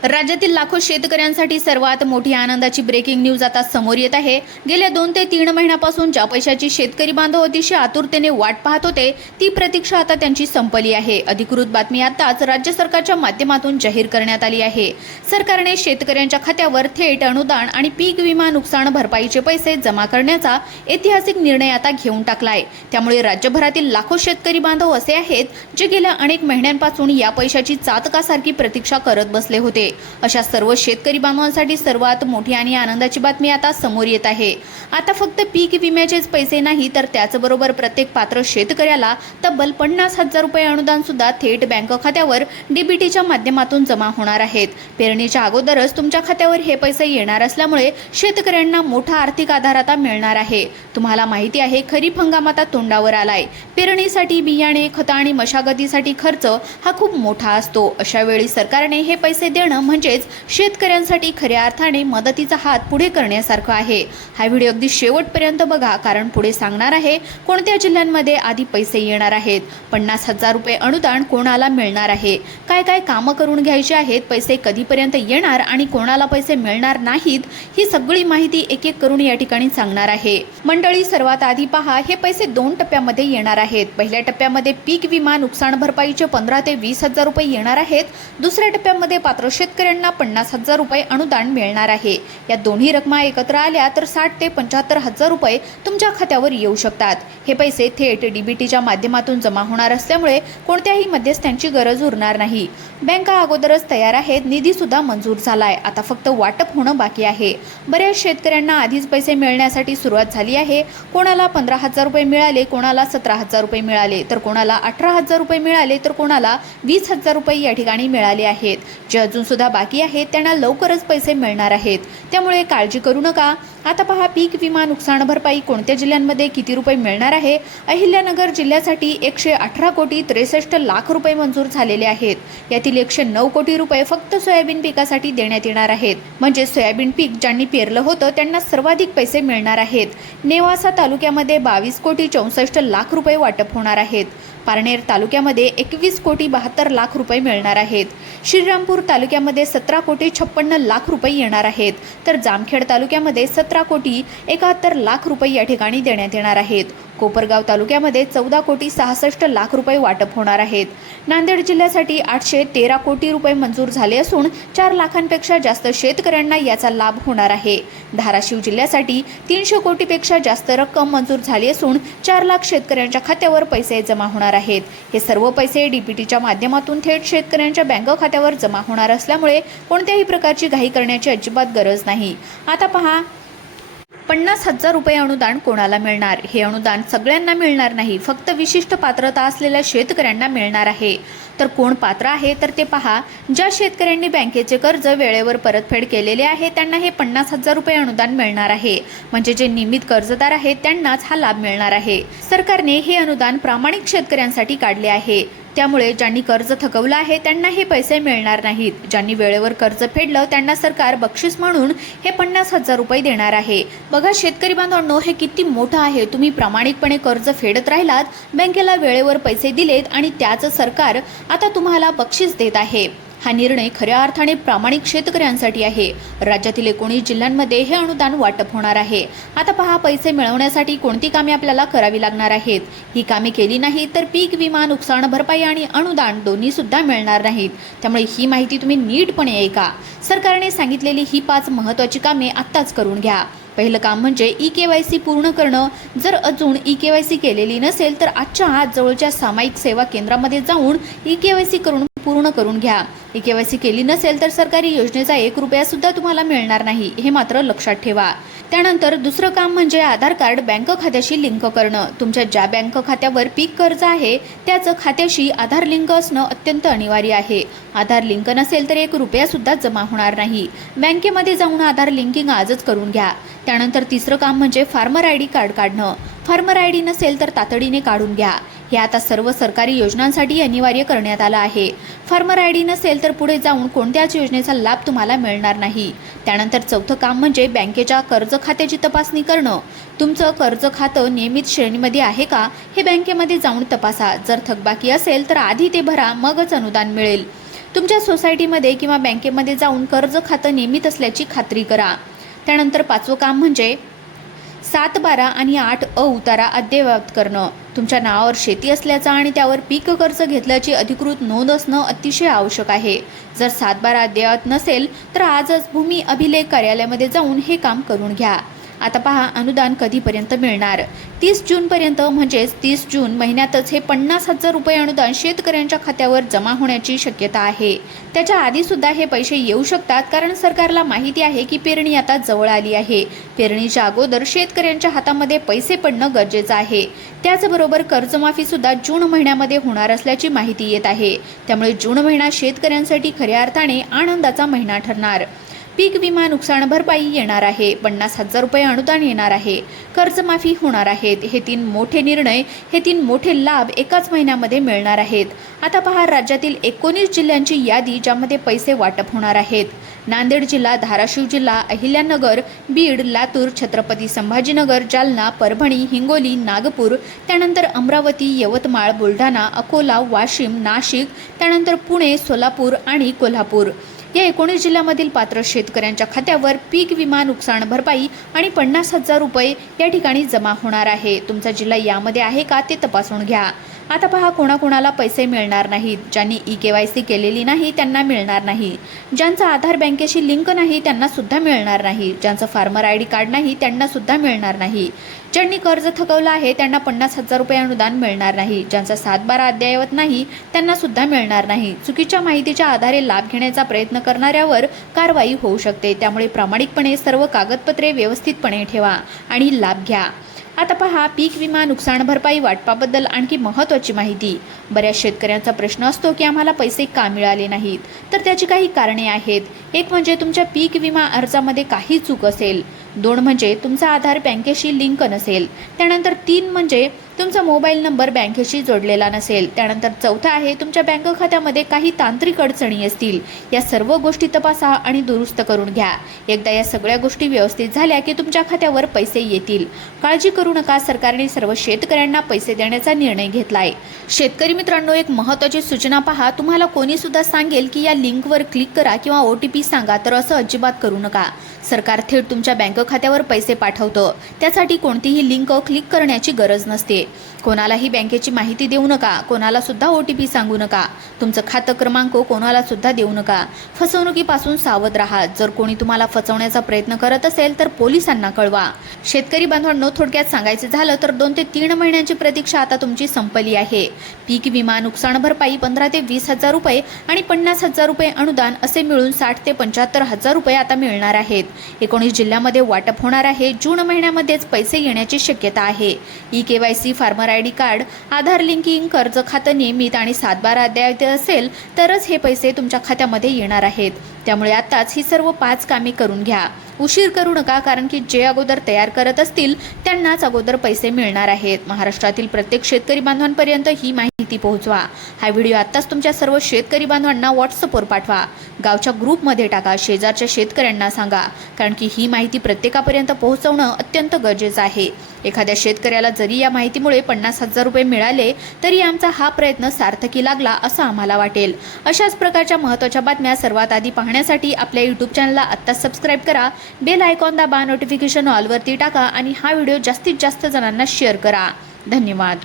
राज्यातील लाखो शेतकऱ्यांसाठी सर्वात मोठी आनंदाची ब्रेकिंग न्यूज आता समोर येत आहे। गेल्या 2 ते 3 महिन्यापासून ज्या पैशाची शेतकरी बांधव अतिशय आतुरतेने वाट पाहत होते ती प्रतीक्षा आता त्यांची संपली आहे। अधिकृत बातमी आताच राज्य सरकारच्या माध्यमातून जाहीर करण्यात आली आहे। सरकारने शेतकऱ्यांच्या खात्यावर थेट अनुदान आणि पीक विमा नुकसान भरपाईचे पैसे जमा करण्याचा ऐतिहासिक निर्णय आता घेऊन टाकलाय। त्यामुळे राज्यभरातील लाखो शेतकरी बांधव असे आहेत जे गेल्या अनेक महिन्यांपासून या पैशाची चातकासारखी प्रतीक्षा करत बसले होते। अशा सर्व शेतकरी बांधवांसाठी सर्वात मोठी आणि आनंदाची बातमी आता समोर येत आहे। आता फक्त पीक विम्याचेच पैसे नाही तर त्याचबरोबर प्रत्येक पात्र शेतकऱ्याला तब्बल 50,000 रुपये अनुदान सुद्धा थेट बँक खात्यावर डीबीटीच्या माध्यमातून जमा होणार आहेत। पेरणीच्या अगोदरच तुमच्या खात्यावर हे पैसे येणार असल्यामुळे शेतकऱ्यांना मोठा आर्थिक आधार आता मिळणार आहे। तुम्हाला माहिती आहे खरीप हंगाम आता तोंडावर आलाय। पेरणीसाठी बियाणे, खत आणि मशागतीसाठी खर्च हा खूप मोठा असतो। अशा वेळी सरकारने हे पैसे देणं म्हणजेच शेतकऱ्यांसाठी खऱ्या अर्थाने मदतीचा हात पुढे करण्यासारखं आहे। हा व्हिडिओ अगदी शेवटपर्यंत बघा, कारण पुढे सांगणार आहे कोणत्या जिल्ह्यांमध्ये आधी पैसे येणार आहेत, 50,000 रुपये अनुदान कोणाला मिळणार आहे, काय काय कामं करून घ्यायची आहेत, पैसे कधीपर्यंत येणार आणि कोणाला पैसे मिळणार नाहीत, ही सगळी माहिती एक एक करून या ठिकाणी सांगणार आहे। मंडळी, सर्वात आधी पहा, हे पैसे 2 टप्प्यामध्ये येणार आहेत। पहिल्या टप्प्यामध्ये पीक विमा नुकसान भरपाईचे 15,000 ते 20,000 रुपये येणार आहेत। दुसऱ्या टप्प्यामध्ये पात्र शेतकऱ्यांना 50,000 रुपये अनुदान मिळणार आहे। या दोन्ही रकमा एकत्र आल्या तर 60,000 ते 75,000 रुपये तुमच्या खात्यावर येऊ शकतात। हे पैसे थेट डीबीटीच्या माध्यमातून जमा होणार असल्यामुळे कोणत्याही मध्यस्थांची गरज उरणार नाही। बँका अगोदरच तयार आहेत, निधी सुद्धा मंजूर झालाय, आता फक्त वाटप होणं बाकी आहे। बऱ्याच शेतकऱ्यांना आधीच पैसे मिळण्यासाठी सुरुवात झाली आहे। कोणाला 15,000 रुपये मिळाले, कोणाला 17,000 रुपये मिळाले, तर कोणाला 18,000 रुपये मिळाले, तर कोणाला 20,000 रुपये या ठिकाणी मिळाले आहेत। जे अजून सुद्धा बाकी आहेत त्यांना लवकरच पैसे मिळणार आहेत, त्यामुळे काळजी करू नका। आता पहा, पीक विमा नुकसान भरपाई कोणत्या जिल्ह्यांमध्ये किती रुपये मिळणार आहे। अहिल्यानगर जिल्ह्यासाठी 118 कोटी 63 लाख रुपये मंजूर झालेले आहेत। यातील 109 कोटी रुपये फक्त सोयाबीन पिकासाठी देण्यात येणार आहेत, म्हणजे सोयाबीन पीक ज्यांनी पेरलं होतं त्यांना सर्वाधिक पैसे मिळणार आहेत। नेवासा तालुक्यामध्ये 22 कोटी 64 लाख रुपये वाटप होणार आहेत। पारनेर तालुक्यामध्ये 21 कोटी 72 लाख रुपये मिळणार आहेत। श्रीरामपूर तालुक्यामध्ये 17 कोटी 56 लाख रुपये येणार आहेत, तर जामखेड तालुक्यामध्ये 17 कोटी 71 लाख रुपये या ठिकाणी देण्यात येणार आहेत। कोपरगाव तालुक्यामध्ये 14 कोटी 66 लाख रुपये वाटप होणार आहेत। नांदेड जिल्ह्यासाठी 813 कोटी रुपये मंजूर झाले असून 4 लाखांपेक्षा जास्त शेतकऱ्यांना याचा लाभ होणार आहे। धाराशिव जिल्ह्यासाठी 300 कोटीपेक्षा जास्त रक्कम मंजूर झाली असून 4 लाख शेतकऱ्यांच्या खात्यावर पैसे जमा होणार आहेत। हे सर्व पैसे डीबीटीच्या माध्यमातून थेट शेतकऱ्यांच्या बँक खात्यावर जमा होणार असल्यामुळे कोणत्याही प्रकारची घाई करण्याची अजिबात गरज नाही। आता पहा, 50,000 रुपये अनुदान कोणाला मिळणार। हे अनुदान सगळ्यांना मिळणार नाही, फक्त विशिष्ट पात्रता असलेल्या शेतकऱ्यांना मिळणार आहे। तर कोण पात्र आहे तर ते पहा, ज्या शेतकऱ्यांनी बँकेचे कर्ज वेळेवर परतफेड केलेले आहे त्यांना हे 50,000 रुपये अनुदान मिळणार आहे, म्हणजे जे नियमित कर्जदार आहेत त्यांनाच हा लाभ मिळणार आहे। सरकारने हे अनुदान प्रामाणिक शेतकऱ्यांसाठी काढले आहे, त्यामुळे ज्यांनी कर्ज थकवलं आहे त्यांना हे पैसे मिळणार नाहीत। ज्यांनी वेळेवर कर्ज फेडलं त्यांना सरकार बक्षीस म्हणून हे 50,000 रुपये देणार आहे। बघा शेतकरी बांधवांनो, हे किती मोठं आहे। तुम्ही प्रामाणिकपणे कर्ज फेडत राहिलात, बँकेला वेळेवर पैसे दिलेत आणि त्याचं सरकार आता तुम्हाला बक्षीस देत आहे। हा निर्णय खऱ्या अर्थाने प्रामाणिक शेतकऱ्यांसाठी आहे। राज्यातील 19 जिल्ह्यांमध्ये हे अनुदान वाटप होणार आहे। आता पहा, पैसे मिळवण्यासाठी कोणती कामे आपल्याला करावी लागणार आहेत। ही कामे केली नाही तर पीक विमा नुकसान भरपाई आणि अनुदान दोन्ही सुद्धा मिळणार नाहीत, त्यामुळे ही माहिती तुम्ही नीटपणे ऐका। सरकारने सांगितलेली ही 5 महत्त्वाची कामे आत्ताच करून घ्या। पहिलं काम म्हणजे ई-केवायसी पूर्ण करणं। जर अजून ई-केवायसी केलेली नसेल तर आजच्या आज जवळच्या सामायिक सेवा केंद्रामध्ये जाऊन ई-केवायसी पूर्ण करून घ्या। ई-केवायसी केली नसेल तर सरकारी योजनेचा 1 रुपया सुद्धा तुम्हाला मिळणार नाही, हे मात्र लक्षात ठेवा। त्यानंतर दुसरं काम म्हणजे आधार कार्ड बँक खात्याशी लिंक करणं। तुमच्या ज्या बँक खात्यावर पीक कर्ज आहे त्याचं खात्याशी आधार लिंक असणं अत्यंत अनिवार्य आहे। आधार लिंक नसेल तर 1 रुपया सुद्धा जमा होणार नाही। बँकेमध्ये जाऊन आधार लिंकिंग आजच करून घ्या। त्यानंतर तिसरं काम म्हणजे फार्मर आयडी कार्ड काढणं। फार्मर आयडी नसेल तर तातडीने काढून घ्या। हे आता सर्व सरकारी योजनांसाठी अनिवार्य करण्यात आलं आहे। फार्मर आयडी नसेल तर पुढे जाऊन कोणत्याच योजनेचा लाभ तुम्हाला मिळणार नाही। त्यानंतर चौथं काम म्हणजे बँकेच्या कर्ज खात्याची तपासणी करणं। तुमचं कर्ज खातं नियमित श्रेणीमध्ये आहे का हे बँकेमध्ये जाऊन तपासा। जर थकबाकी असेल तर आधी ते भरा, मगच अनुदान मिळेल। तुमच्या सोसायटीमध्ये किंवा बँकेमध्ये जाऊन कर्ज खातं नियमित असल्याची खात्री करा. त्यानंतर 5वं काम म्हणजे 7, 12 आणि 8 उतारा अद्ययावत करणं. तुमच्या नावावर शेती असल्याचा आणि त्यावर पीक कर्ज घेतल्याची अधिकृत नोंद असणं अतिशय आवश्यक आहे. जर 7, 12 अद्ययावत नसेल तर आजच भूमी अभिलेख कार्यालयामध्ये जाऊन हे काम करून घ्या. आता पहा, अनुदान कधीपर्यंत मिळणार. 30 जूनपर्यंत म्हणजेच 30 जून महिन्यातच हे 50,000 रुपये अनुदान शेतकऱ्यांच्या खात्यावर जमा होण्याची शक्यता आहे. त्याच्या आधी सुद्धा हे पैसे येऊ शकतात, कारण सरकारला माहिती आहे की पेरणी आता जवळ आली आहे. पेरणीच्या अगोदर शेतकऱ्यांच्या हातामध्ये पैसे पडणं गरजेचं आहे. त्याचबरोबर कर्जमाफी सुद्धा जून महिन्यामध्ये होणार असल्याची माहिती येत आहे. त्यामुळे जून महिना शेतकऱ्यांसाठी खऱ्या अर्थाने आनंदाचा महिना ठरणार. पीक विमा नुकसान भरपाई येणार आहे. 50,000 रुपये अनुदान येणार आहे. कर्जमाफी होणार आहेत. हे 3 मोठे निर्णय, हे 3 मोठे लाभ एकाच महिन्यामध्ये मिळणार आहेत. आता पहा, राज्यातील 19 जिल्ह्यांची यादी ज्यामध्ये पैसे वाटप होणार आहेत. नांदेड जिल्हा, धाराशिव जिल्हा, अहिल्यानगर, बीड, लातूर, छत्रपती संभाजीनगर, जालना, परभणी, हिंगोली, नागपूर, त्यानंतर अमरावती, यवतमाळ, बुलढाणा, अकोला, वाशिम, नाशिक, त्यानंतर पुणे, सोलापूर आणि कोल्हापूर या 19 जिल्ह्यामधील पात्र शेतकऱ्यांच्या खात्यावर पीक विमा नुकसान भरपाई आणि 50,000 रुपये या ठिकाणी जमा होणार आहे. तुमचा जिल्हा यामध्ये आहे का ते तपासून घ्या. आता पहा, कोणाकोणाला पैसे मिळणार नाहीत. ज्यांनी EKYC केलेली नाही त्यांना मिळणार नाही. ज्यांचा आधार बँकेशी लिंक नाही त्यांना सुद्धा मिळणार नाही. ज्यांचं फार्मर ID कार्ड नाही त्यांना सुद्धा मिळणार नाही. ज्यांनी कर्ज थकवलं आहे त्यांना 50,000 रुपये अनुदान मिळणार नाही. ज्यांचा 7, 12 अद्ययावत नाही त्यांना सुद्धा मिळणार नाही. चुकीच्या माहितीच्या आधारे लाभ घेण्याचा प्रयत्न करणाऱ्यावर कारवाई होऊ शकते. त्यामुळे प्रामाणिकपणे सर्व कागदपत्रे व्यवस्थितपणे ठेवा आणि लाभ घ्या. आता पहा, पीक विमा नुकसान भरपाई वाटपाबद्दल आणखी महत्त्वाची माहिती. बऱ्याच शेतकऱ्यांचा प्रश्न असतो की आम्हाला पैसे का मिळाले नाहीत. तर त्याची काही कारणे आहेत. एक म्हणजे तुमच्या पीक विमा अर्जामध्ये काही चूक असेल. 2 म्हणजे तुमचा आधार बँकेशी लिंक नसेल. त्यानंतर 3 म्हणजे तुमचा मोबाईल नंबर बँकेशी जोडलेला नसेल. त्यानंतर 4 आहे तुमच्या बँक खात्यामध्ये काही तांत्रिक अडचणी असतील. या सर्व गोष्टी तपासा आणि दुरुस्त करून घ्या. एकदा या सगळ्या गोष्टी व्यवस्थित झाल्या की तुमच्या खात्यावर पैसे येतील. काळजी करू नका, सरकारने सर्व शेतकऱ्यांना पैसे देण्याचा निर्णय घेतलाय. शेतकरी मित्रांनो, एक महत्त्वाची सूचना पहा. तुम्हाला कोणी सुद्धा सांगेल की या लिंकवर क्लिक करा किंवा OTP सांगा, तर असं अजिबात करू नका. सरकार थेट तुमच्या बँक खात्यावर पैसे पाठवतं. त्यासाठी कोणतीही लिंक क्लिक करण्याची गरज नसते. कोणालाही बँकेची माहिती देऊ नका. कोणाला सुद्धा OTP सांगू नका. तुमचं खातं क्रमांक कोणाला सुद्धा देऊ नका. फसवणुकीपासून सावध राहा. जर कोणी तुम्हाला फसवण्याचा प्रयत्न करत असेल तर पोलिसांना कळवा. शेतकरी बांधवांनो, थोडक्यात सांगायचं झालं तर 2 ते 3 महिन्यांची प्रतीक्षा आता तुमची संपली आहे. पीक विमा नुकसान भरपाई 15 ते 20,000 रुपये आणि 50,000 रुपये अनुदान असे मिळून 60 ते 75,000 रुपये आता मिळणार आहेत. 19 जिल्ह्यामध्ये वाटप होणार आहे. जून महिन्यामध्येच पैसे येण्याची शक्यता आहे. EKYC, फार्मर ID कार्ड, आधार लिंकिंग, कर्ज खातं नियमित आणि 7, 12 अद्ययावत असेल तरच हे पैसे तुमच्या खात्यामध्ये येणार आहेत. त्यामुळे आताच ही सर्व 5 कामे करून घ्या. उशीर करू नका, कारण की जे अगोदर तयार करत असतील त्यांनाच अगोदर पैसे मिळणार आहेत. महाराष्ट्रातील प्रत्येक शेतकरी बांधवांपर्यंत ही माहिती पोहोचवा. हा व्हिडिओ आत्ताच तुमच्या सर्व शेतकरी बांधवांना WhatsAppवर पाठवा. गावच्या ग्रुपमध्ये टाका. शेजारच्या शेतकऱ्यांना सांगा, कारण की ही माहिती प्रत्येकापर्यंत पोहोचवणं अत्यंत गरजेचं आहे. एखाद्या शेतकऱ्याला जरी या माहितीमुळे 50,000 रुपये मिळाले तरी आमचा हा प्रयत्न सार्थकी लागला असं आम्हाला वाटेल. अशाच प्रकारच्या महत्त्वाच्या बातम्या सर्वात आधी पाहण्यासाठी आपल्या YouTube चॅनलला आत्ताच सबस्क्राईब करा. बेल आयकॉन दाबा, नोटिफिकेशन ऑलवरती टाका आणि हा व्हिडिओ जास्तीत जास्त जणांना शेअर करा. धन्यवाद.